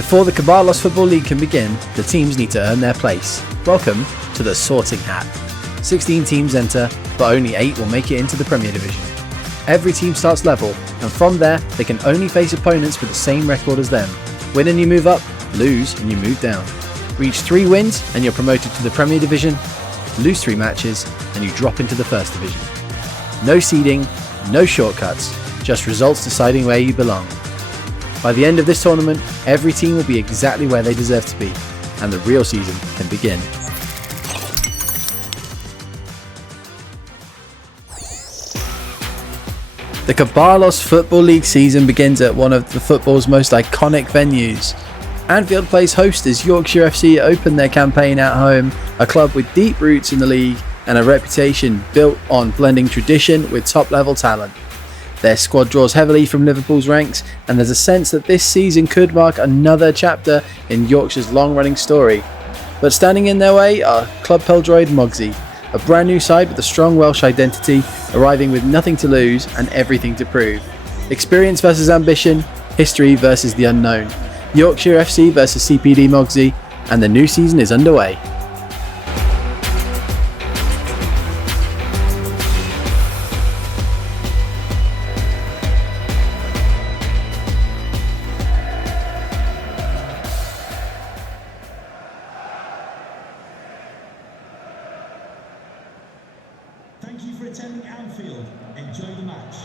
Before the Kobalos Football League can begin, the teams need to earn their place. Welcome to the Sorting Hat. 16 teams enter, but only 8 will make it into the Premier Division. Every team starts level, and from there they can only face opponents with the same record as them. Win and you move up, lose and you move down. Reach 3 wins and you're promoted to the Premier Division, lose 3 matches and you drop into the First Division. No seeding, no shortcuts, just results deciding where you belong. By the end of this tournament, every team will be exactly where they deserve to be, and the real season can begin. The Kobalos Football League season begins at one of the football's most iconic venues. Anfield plays host as Yorkshire FC open their campaign at home, a club with deep roots in the league and a reputation built on blending tradition with top-level talent. Their squad draws heavily from Liverpool's ranks, and there's a sense that this season could mark another chapter in Yorkshire's long-running story. But standing in their way are Club Peldroid Moggzy, a brand new side with a strong Welsh identity, arriving with nothing to lose and everything to prove. Experience versus ambition, history versus the unknown. Yorkshire FC versus CPD Moggzy, and the new season is underway. Thank you for attending Anfield. Enjoy the match.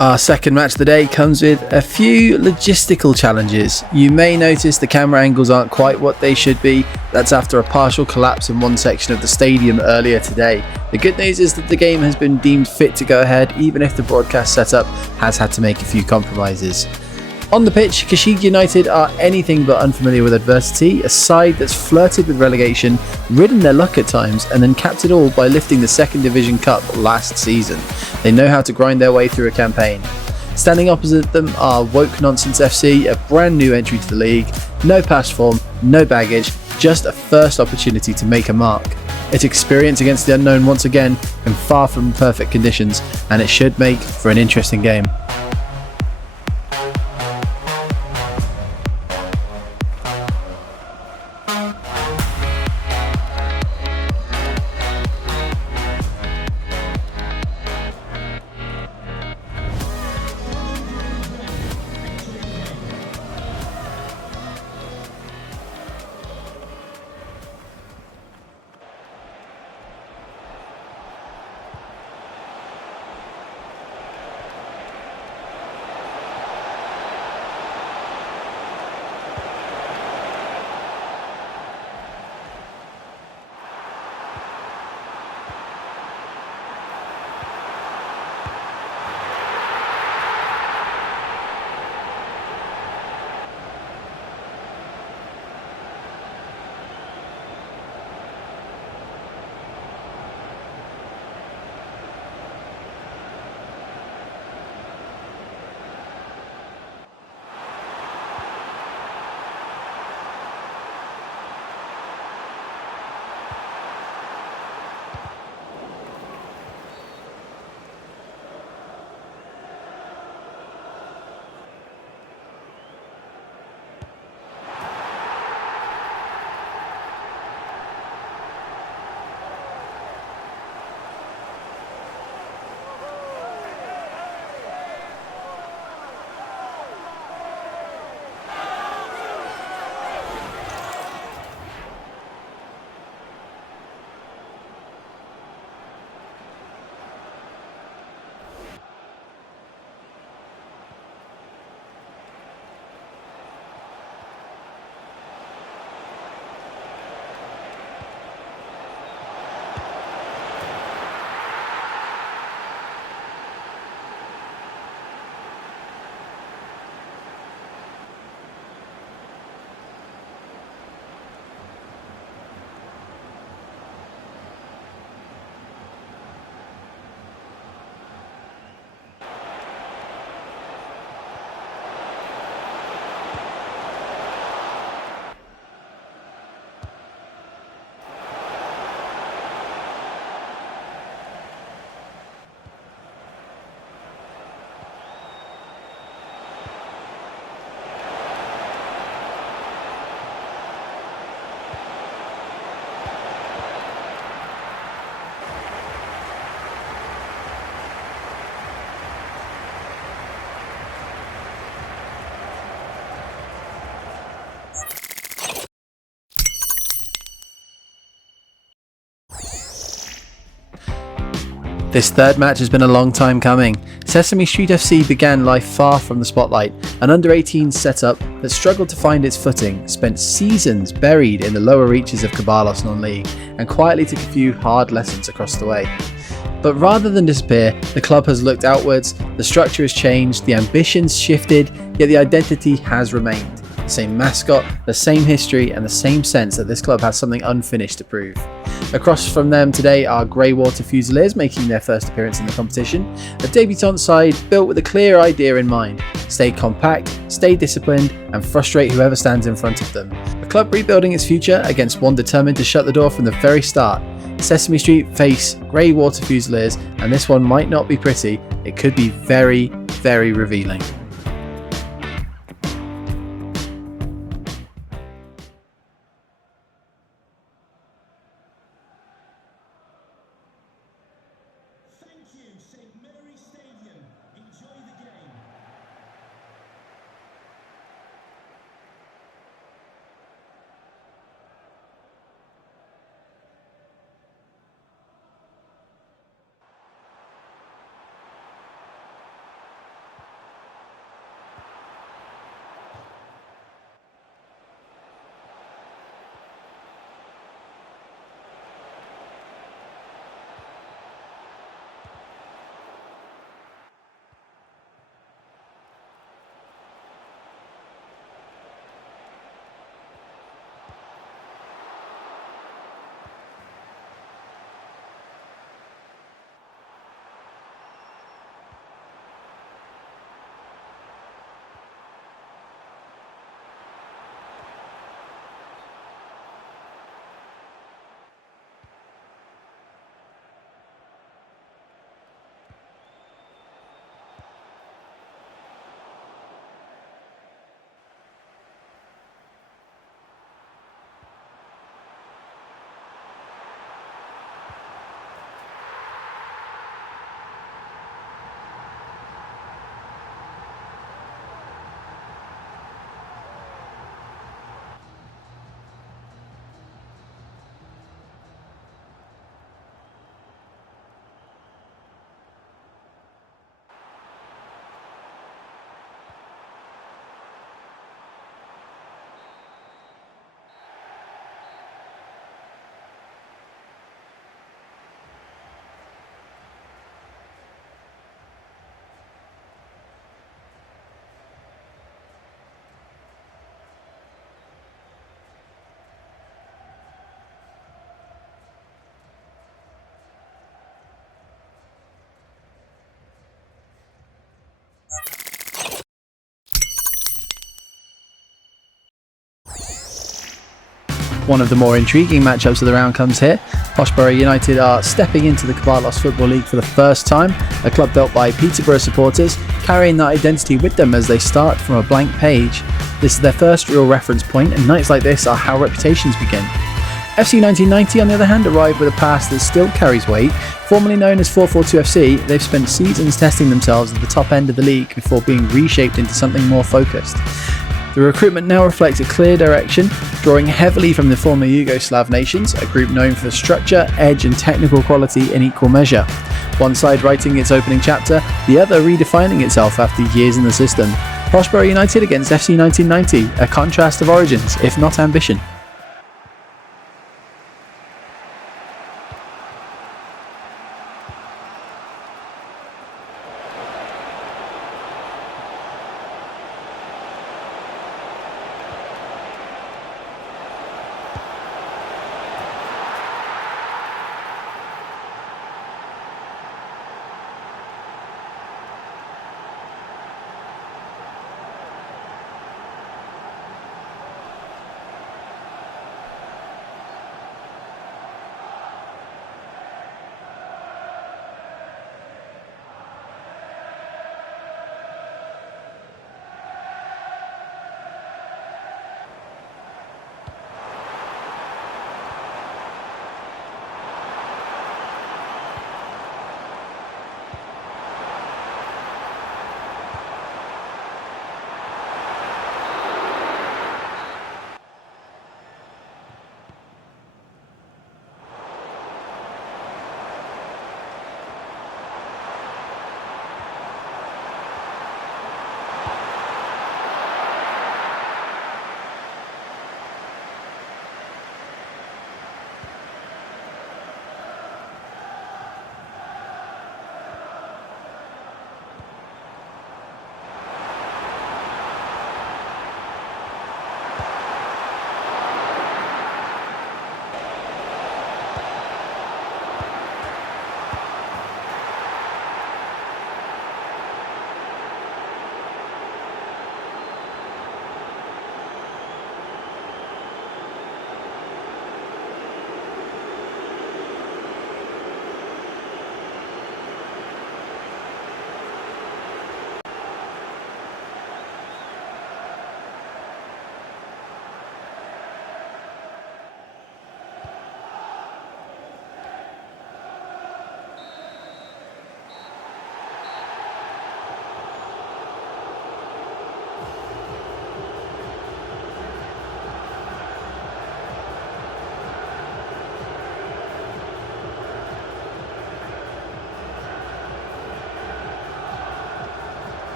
Our second match of the day comes with a few logistical challenges. You may notice the camera angles aren't quite what they should be. That's after a partial collapse in one section of the stadium earlier today. The good news is that the game has been deemed fit to go ahead, even if the broadcast setup has had to make a few compromises. On the pitch, Kheshig United are anything but unfamiliar with adversity, a side that's flirted with relegation, ridden their luck at times, and then capped it all by lifting the Second Division Cup last season. They know how to grind their way through a campaign. Standing opposite them are Woke Nonsense FC, a brand new entry to the league, no past form, no baggage, just a first opportunity to make a mark. It's experience against the unknown once again, and far from perfect conditions, and it should make for an interesting game. This third match has been a long time coming. Sesame Street FC began life far from the spotlight. An under-18 setup that struggled to find its footing, spent seasons buried in the lower reaches of Kobalos non-league, and quietly took a few hard lessons across the way. But rather than disappear, the club has looked outwards, the structure has changed, the ambitions shifted, yet the identity has remained. The same mascot, the same history, and the same sense that this club has something unfinished to prove. Across from them today are Greywater Fusiliers making their first appearance in the competition, a debutant side built with a clear idea in mind: stay compact, stay disciplined, and frustrate whoever stands in front of them. A club rebuilding its future against one determined to shut the door from the very start. Sesame Street face Greywater Fusiliers, and this one might not be pretty, it could be very, very revealing. Thank you, St Mary's Stadium. Enjoy the game. One of the more intriguing matchups of the round comes here. Poshborough United are stepping into the Kobalos Football League for the first time, a club built by Peterborough supporters, carrying that identity with them as they start from a blank page. This is their first real reference point, and nights like this are how reputations begin. FC 1990, on the other hand, arrived with a past that still carries weight. Formerly known as 442 FC, they've spent seasons testing themselves at the top end of the league before being reshaped into something more focused. The recruitment now reflects a clear direction, drawing heavily from the former Yugoslav nations, a group known for structure, edge and technical quality in equal measure. One side writing its opening chapter, the other redefining itself after years in the system. Poshborough United against FC 1990, a contrast of origins, if not ambition.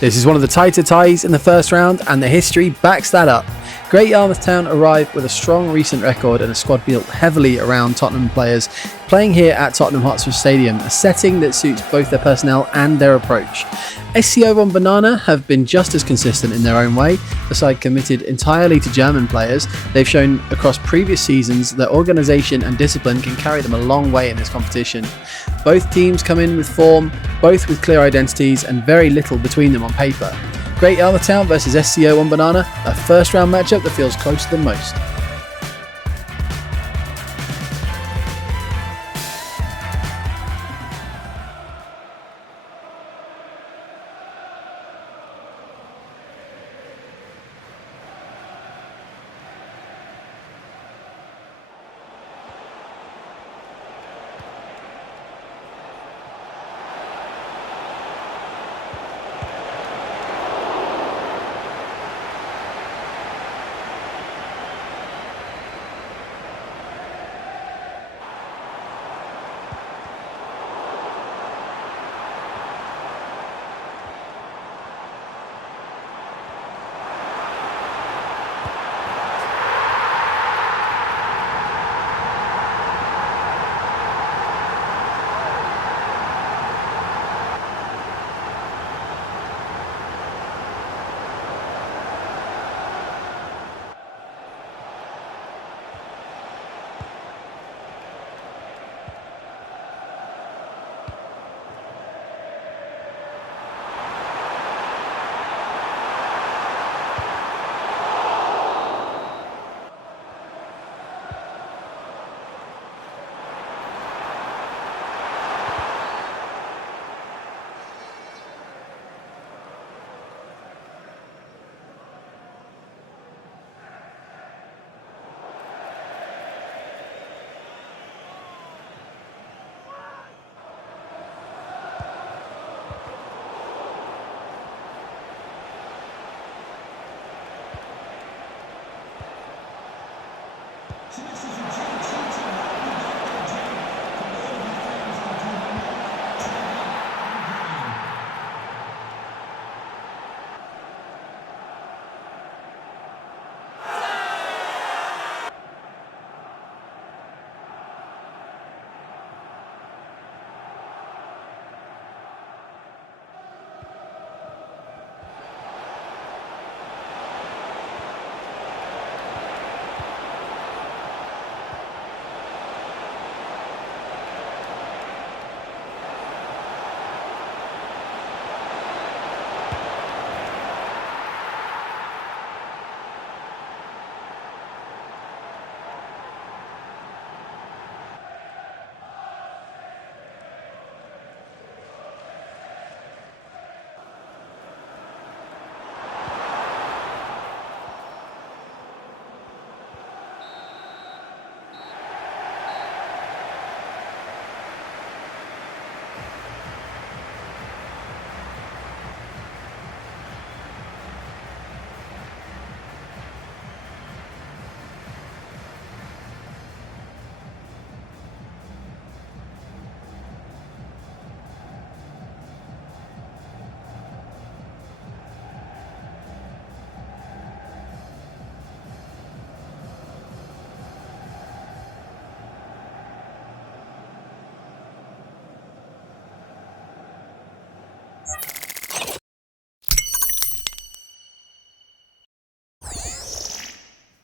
This is one of the tighter ties in the first round, and the history backs that up. Great Yarmouth Town arrive with a strong recent record and a squad built heavily around Tottenham players, playing here at Tottenham Hotspur Stadium, a setting that suits both their personnel and their approach. SCO on Banana have been just as consistent in their own way. The side committed entirely to German players. They've shown across previous seasons that organisation and discipline can carry them a long way in this competition. Both teams come in with form, both with clear identities and very little between them on paper. Great Yarmouth Town versus SCO on Banana, a first round matchup that feels closer than most.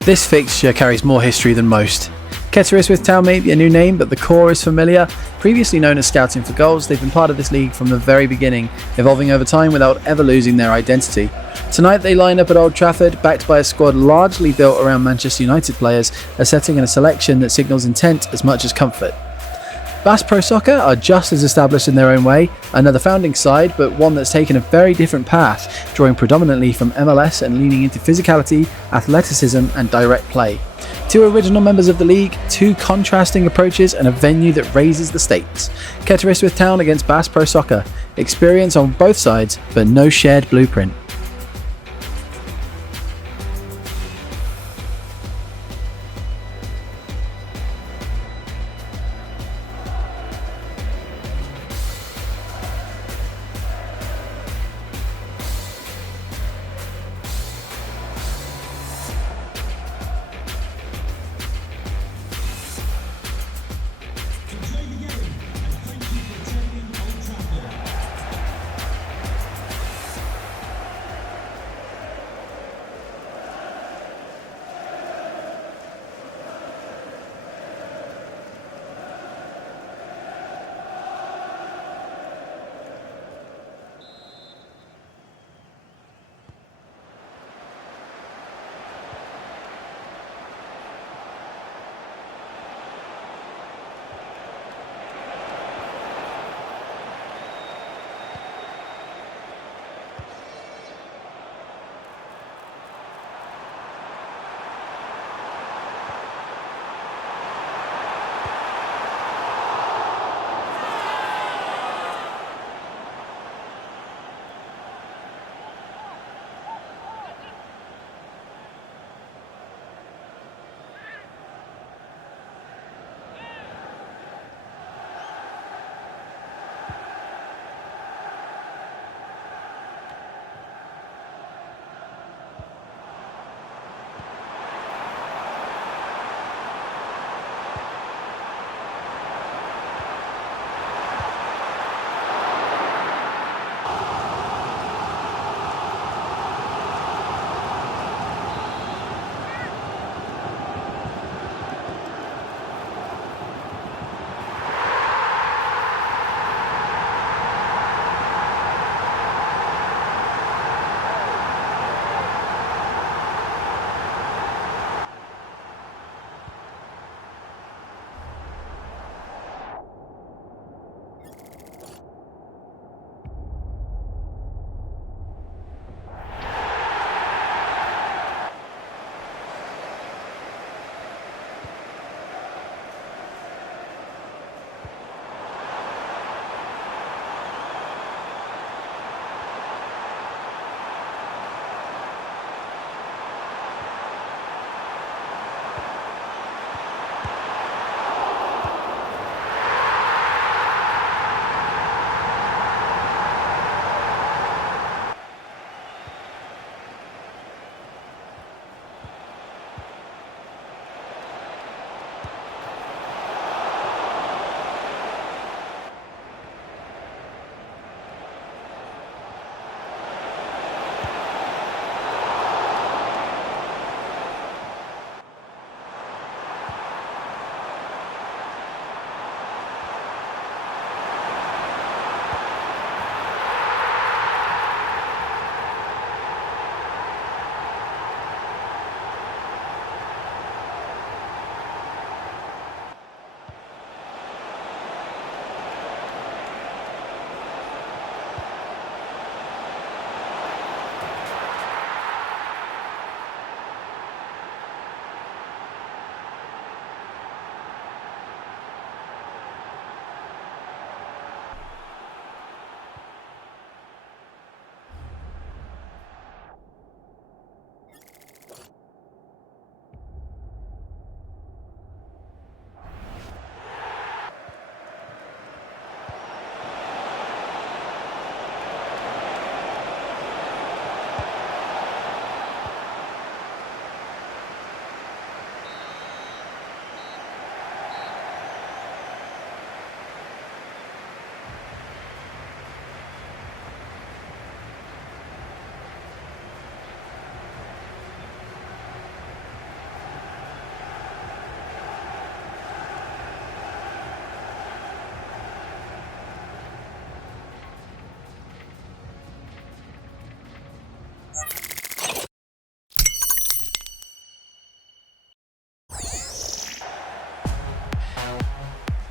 This fixture carries more history than most. Ketterystwyth Town may be a new name, but the core is familiar. Previously known as Scouting for Goals, they've been part of this league from the very beginning, evolving over time without ever losing their identity. Tonight they line up at Old Trafford, backed by a squad largely built around Manchester United players, a setting and a selection that signals intent as much as comfort. Bass Pro Soccer are just as established in their own way, another founding side, but one that's taken a very different path, drawing predominantly from MLS and leaning into physicality, athleticism and direct play. Two original members of the league, two contrasting approaches and a venue that raises the stakes. Ketterystwyth Town against Bass Pro Soccer. Experience on both sides, but no shared blueprint.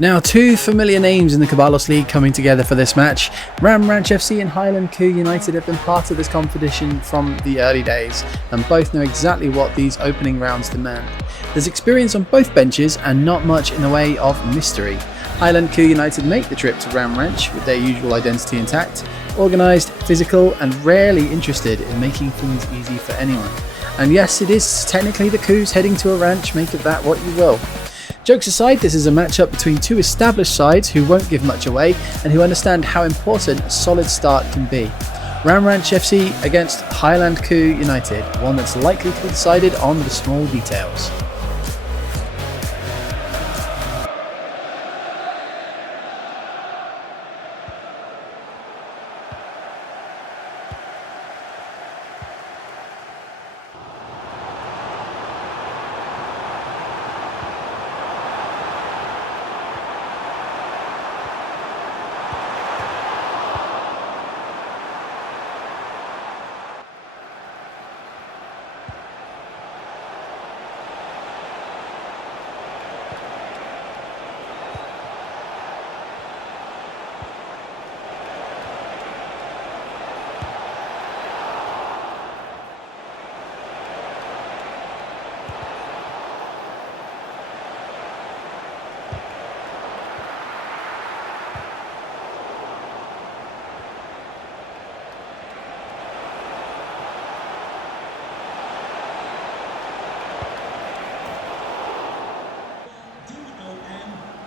Now, two familiar names in the Kobalos League coming together for this match. Ranch FC and Highland Coo United have been part of this competition from the early days, and both know exactly what these opening rounds demand. There's experience on both benches and not much in the way of mystery. Highland Coo United make the trip to Ranch with their usual identity intact, organised, physical and rarely interested in making things easy for anyone. And yes, it is technically the Coos heading to a ranch, make of that what you will. Jokes aside, this is a matchup between two established sides who won't give much away and who understand how important a solid start can be. Ranch FC against Highland Coo United, one that's likely to be decided on the small details.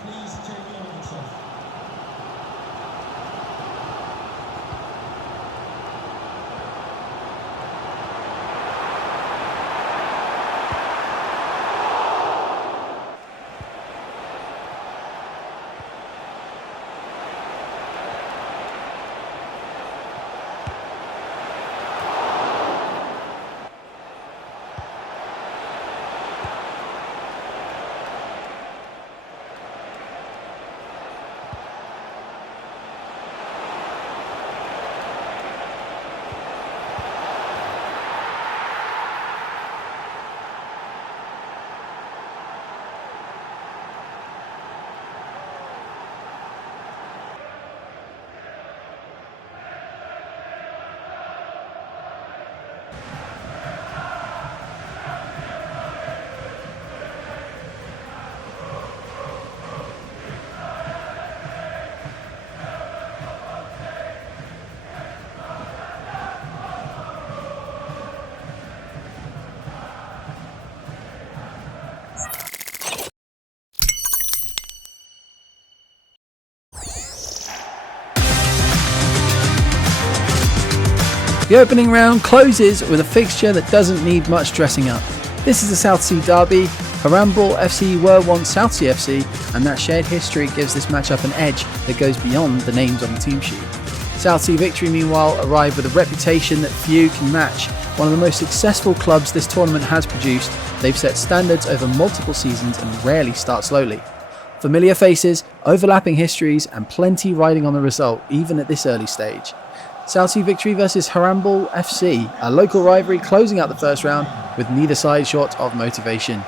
Please take your lights off. The opening round closes with a fixture that doesn't need much dressing up. This is the Southsea derby. Haramball FC were once Southsea FC, and that shared history gives this matchup an edge that goes beyond the names on the team sheet. Southsea Victory meanwhile arrive with a reputation that few can match. One of the most successful clubs this tournament has produced, they've set standards over multiple seasons and rarely start slowly. Familiar faces, overlapping histories and plenty riding on the result even at this early stage. Southsea Victory versus Haramball FC, a local rivalry closing out the first round with neither side short of motivation.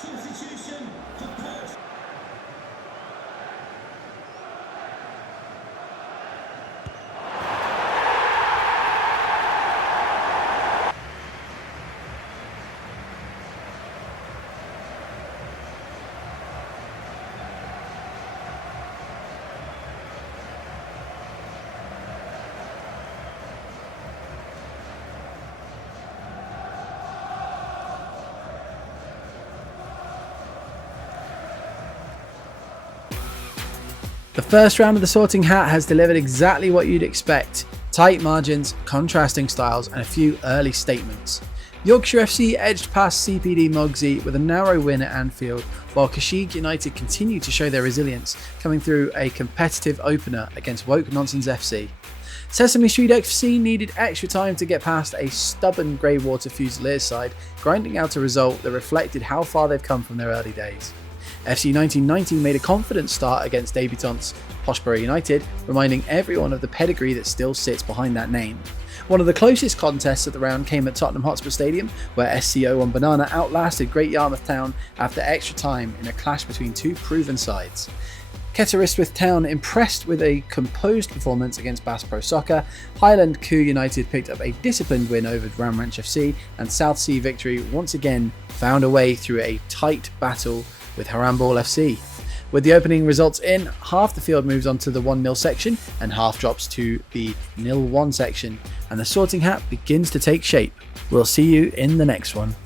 Substitution for Posh. The first round of the Sorting Hat has delivered exactly what you'd expect: tight margins, contrasting styles, and a few early statements. Yorkshire FC edged past CPD Moggzy with a narrow win at Anfield, while Kheshig United continued to show their resilience, coming through a competitive opener against Woke Nonsense FC. Sesame Street FC needed extra time to get past a stubborn Greywater Fusiliers side, grinding out a result that reflected how far they've come from their early days. FC 1990 made a confident start against debutants Poshborough United, reminding everyone of the pedigree that still sits behind that name. One of the closest contests of the round came at Tottenham Hotspur Stadium, where SCO on Banana outlasted Great Yarmouth Town after extra time in a clash between two proven sides. Ketterystwyth Town impressed with a composed performance against Bass Pro Soccer, Highland Coo United picked up a disciplined win over Ramranch FC, and Southsea Victory once again found a way through a tight battle with Haramball FC. With the opening results in, half the field moves on to the 1-0 section and half drops to the 0-1 section, and the Sorting Hat begins to take shape. We'll see you in the next one.